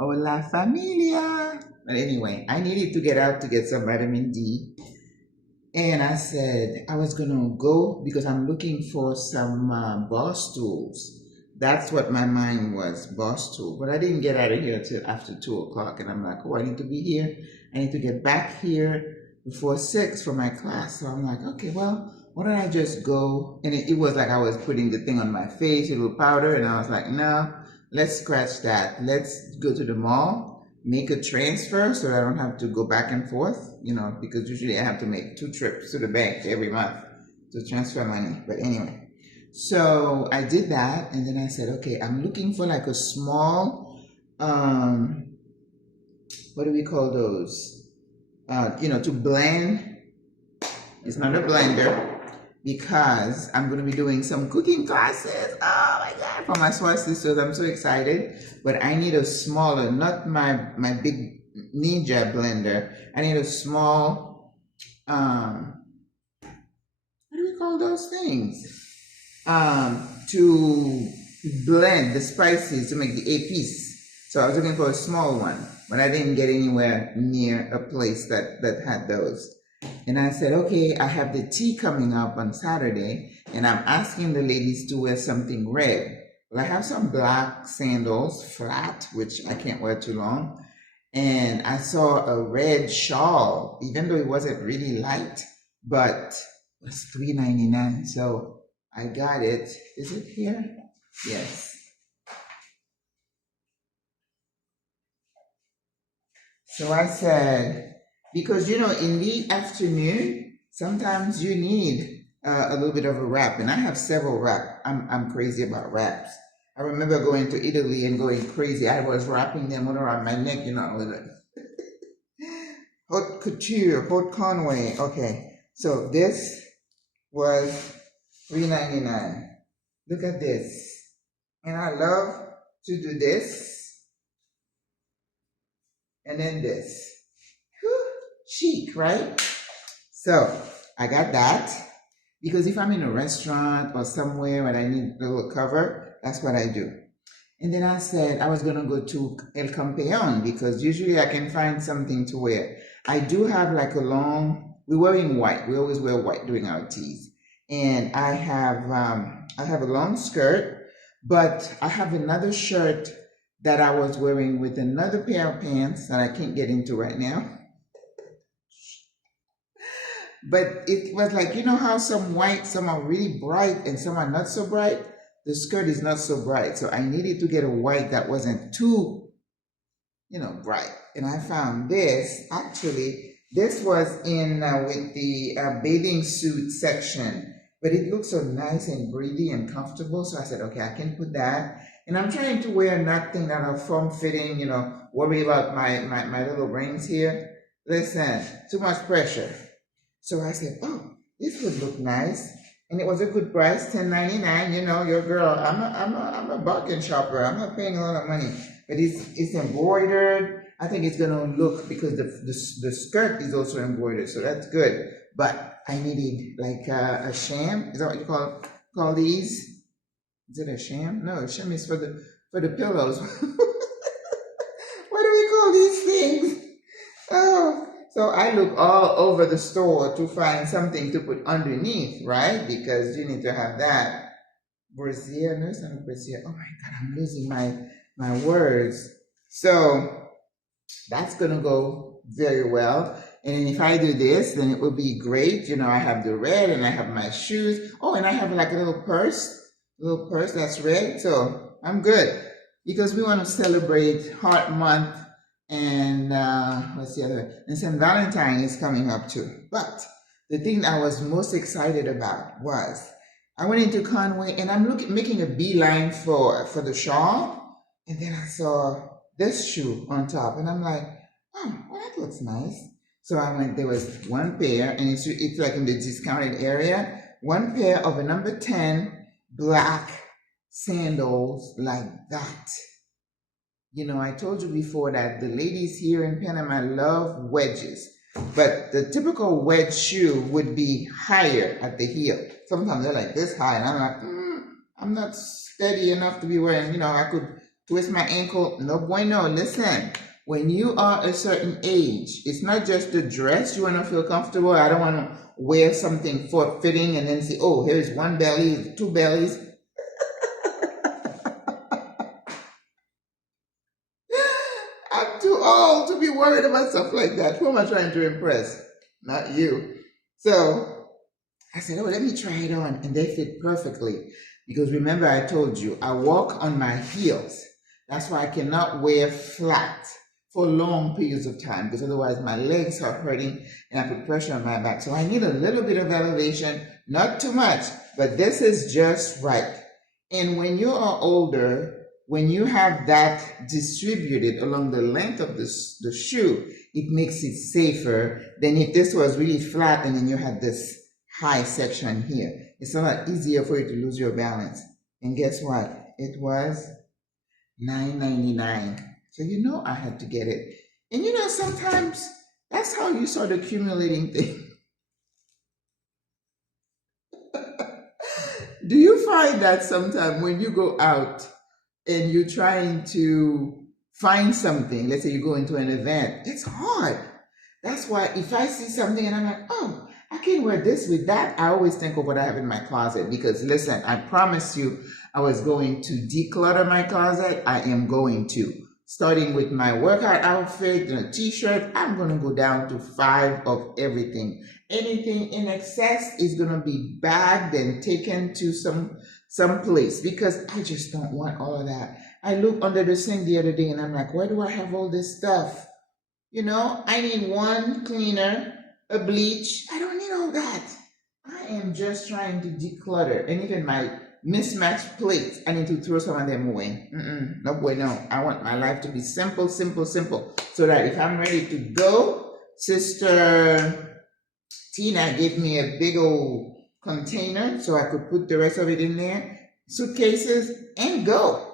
our La Familia. But anyway, I needed to get out to get some vitamin D. And I said I was gonna go because I'm looking for some bar stools. That's what my mind was, bar stool. But I didn't get out of here till after 2 o'clock, and I'm like, oh, I need to be here. I need to get back here before 6 for my class. So I'm like, okay, well, why don't I just go? And it was like I was putting the thing on my face, a little powder, and I was like, no, let's scratch that. Let's go to the mall, make a transfer so I don't have to go back and forth, because usually I have to make 2 trips to the bank every month to transfer money. But anyway, so I did that, and then I said, okay, I'm looking for like a small, what do we call those? To blend. It's not a blender because I'm going to be doing some cooking classes. Oh my God, for my SWRA sisters. I'm so excited. But I need a smaller, not my big Ninja blender. I need a small, what do we call those things? To blend the spices to make the épices. So I was looking for a small one, but I didn't get anywhere near a place that had those. And I said, okay, I have the tea coming up on Saturday, and I'm asking the ladies to wear something red. Well, I have some black sandals, flat, which I can't wear too long. And I saw a red shawl, even though it wasn't really light, but it was $3.99. So I got it. Is it here? Yes. So I said, because in the afternoon, sometimes you need a little bit of a wrap, and I have several wrap. I'm crazy about wraps. I remember going to Italy and going crazy. I was wrapping them all around my neck, with it. Haute couture, Haute Conway. Okay, so this was $3.99. Look at this, and I love to do this, and then this. Chic, right? So I got that because if I'm in a restaurant or somewhere and I need a little cover, that's what I do. And then I said I was going to go to El Campeon because usually I can find something to wear. I do have like we're wearing white. We always wear white during our teas. And I have a long skirt, but I have another shirt that I was wearing with another pair of pants that I can't get into right now. But it was like, how some are really bright and some are not so bright? The skirt is not so bright. So I needed to get a white that wasn't too, bright. And I found this. Actually, this was in with the bathing suit section. But it looks so nice and breathy and comfortable. So I said, okay, I can put that. And I'm trying to wear nothing that are form-fitting, worry about my little rings here. Listen, too much pressure. So I said, oh, this would look nice. And it was a good price, $10.99. Your girl, I'm a bargain shopper. I'm not paying a lot of money. But it's embroidered. I think it's gonna look, because the skirt is also embroidered, so that's good. But I needed like a sham. Is that what you call these? Is it a sham? No, a sham is for the pillows. What do we call these things? Oh. So I look all over the store to find something to put underneath, right? Because you need to have that. Brassiere, no, it's not a brassiere. Oh my God, I'm losing my words. So that's going to go very well. And if I do this, then it will be great. I have the red and I have my shoes. Oh, and I have like a little purse that's red. So I'm good because we want to celebrate Heart Month. And what's the other? And St. Valentine is coming up too. But the thing I was most excited about was I went into Conway and I'm making a beeline for the shawl. And then I saw this shoe on top. And I'm like, oh, well, that looks nice. So I went, there was one pair, and it's like in the discounted area, one pair of a number 10 black sandals like that. I told you before that the ladies here in Panama love wedges, but the typical wedge shoe would be higher at the heel. Sometimes they're like this high, and I'm like, I'm not steady enough to be wearing, I could twist my ankle, no bueno. Listen, when you are a certain age, it's not just the dress you want to feel comfortable. I don't want to wear something fitting and then say, oh, here's one belly, two bellies. I'm too old to be worried about stuff like that. Who am I trying to impress? Not you. So I said, oh, let me try it on. And they fit perfectly. Because remember, I told you, I walk on my heels. That's why I cannot wear flat for long periods of time, because otherwise my legs are hurting and I put pressure on my back. So I need a little bit of elevation, not too much, but this is just right. And when you are older, when you have that distributed along the length of the shoe, it makes it safer than if this was really flat and then you had this high section here. It's a lot easier for you to lose your balance. And guess what? It was $9.99. So you know I had to get it. And you know, sometimes that's how you start accumulating things. Do you find that sometimes when you go out and you're trying to find something, let's say you go into an event, it's hard. That's why if I see something and I'm like, oh, I can wear this with that, I always think of what I have in my closet. Because listen, I promised you I was going to declutter my closet. I am going to. Starting with my workout outfit and a t-shirt, I'm going to go down to 5 of everything. Anything in excess is going to be bagged and taken to some place, because I just don't want all of that. I looked under the sink the other day and I'm like, why do I have all this stuff? You know, I need one cleaner, a bleach. I don't need all that. I am just trying to declutter. And even my mismatched plates, I need to throw some of them away. No bueno. I want my life to be simple, simple, simple. So that if I'm ready to go, Sister Tina gave me a big old container so I could put the rest of it in there, suitcases, and go.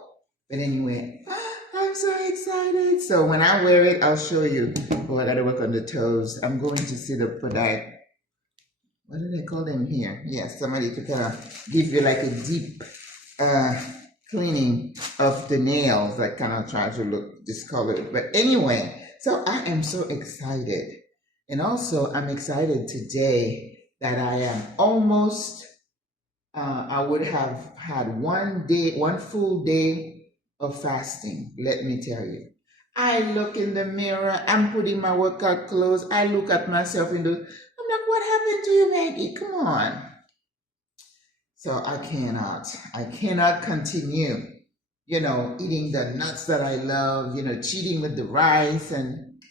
But anyway, I'm so excited. So when I wear it, I'll show you. Oh, I gotta work on the toes. I'm going to sit up for that. What do they call them here? Yes, somebody to kind of give you like a deep cleaning of the nails, like kind of try to look discolored. But anyway, so I am so excited. And also I'm excited today that I am almost, I would have had one full day of fasting. Let me tell you. I look in the mirror, I'm putting my workout clothes, I look at myself in the, I'm like, what happened to you, Maggie? Come on. So I cannot continue, you know, eating the nuts that I love, you know, cheating with the rice. And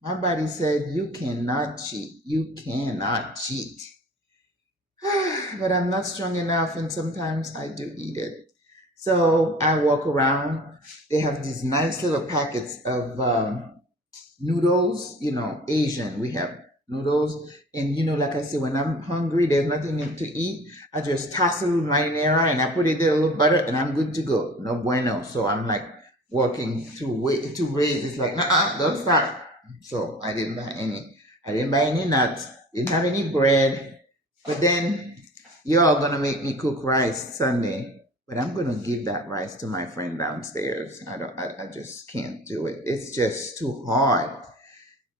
my body said, you cannot cheat. You cannot cheat. But I'm not strong enough, and sometimes I do eat it. So I walk around. They have these nice little packets of noodles, you know, Asian. We have noodles. And, you know, like I said, when I'm hungry, there's nothing to eat. I just toss a little marinara and I put it in a little butter and I'm good to go. No bueno. So I'm like working to raise. It's like, don't stop. So I didn't buy any nuts. Didn't have any bread. But then you're going to make me cook rice Sunday. But I'm going to give that rice to my friend downstairs. I just can't do it. It's just too hard.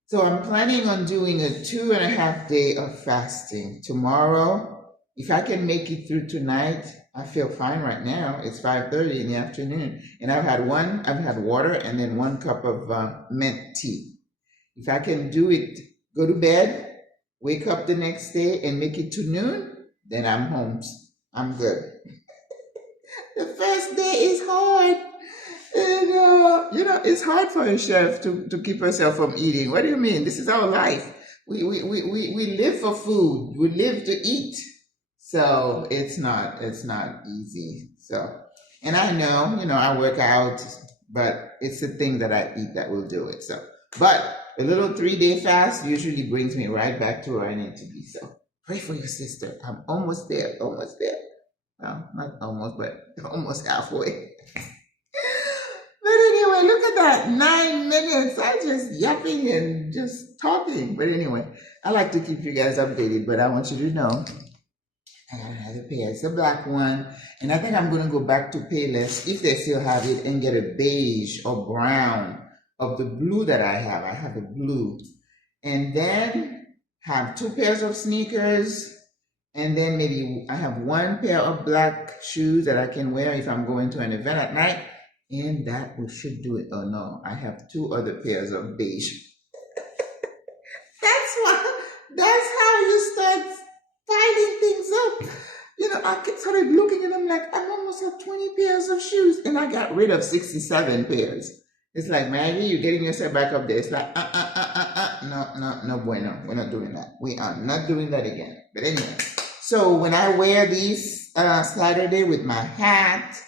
So I'm planning on doing a 2.5 day of fasting. Tomorrow, if I can make it through tonight, I feel fine right now. It's 5:30 in the afternoon. And I've had water and then 1 cup of mint tea. If I can do it, go to bed, wake up the next day and make it to noon, then I'm home. I'm good. The first day is hard. And, you know, it's hard for a chef to keep herself from eating. What do you mean? This is our life. We live for food. We live to eat. So it's not easy. So, and I know, you know, I work out, but it's the thing that I eat that will do it. So, but a little 3-day fast usually brings me right back to where I need to be. So pray for your sister. I'm almost there. Well, not almost, but almost halfway. But anyway, look at that, 9 minutes. I just yapping and just talking. But anyway, I like to keep you guys updated, but I want you to know I got another pair. It's a black one. And I think I'm going to go back to Payless, if they still have it, and get a beige or brown of the blue that I have. I have a blue. And then have 2 pairs of sneakers. And then maybe I have 1 pair of black shoes that I can wear if I'm going to an event at night. And that should do it. Oh no, I have 2 other pairs of beige. That's how you start tidying things up. You know, I started looking and I'm like, I almost have 20 pairs of shoes. And I got rid of 67 pairs. It's like, Maggie, you're getting yourself back up there. It's like, no, bueno. We're not doing that. We are not doing that again. But anyway, so when I wear these Saturday with my hat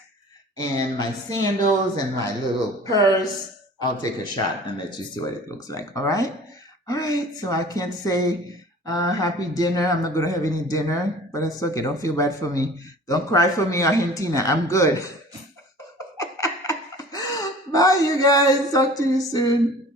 and my sandals and my little purse, I'll take a shot and let you see what it looks like. All right? All right. So I can't say happy dinner. I'm not going to have any dinner, but it's okay. Don't feel bad for me. Don't cry for me, Argentina. I'm good. Bye, you guys. Talk to you soon.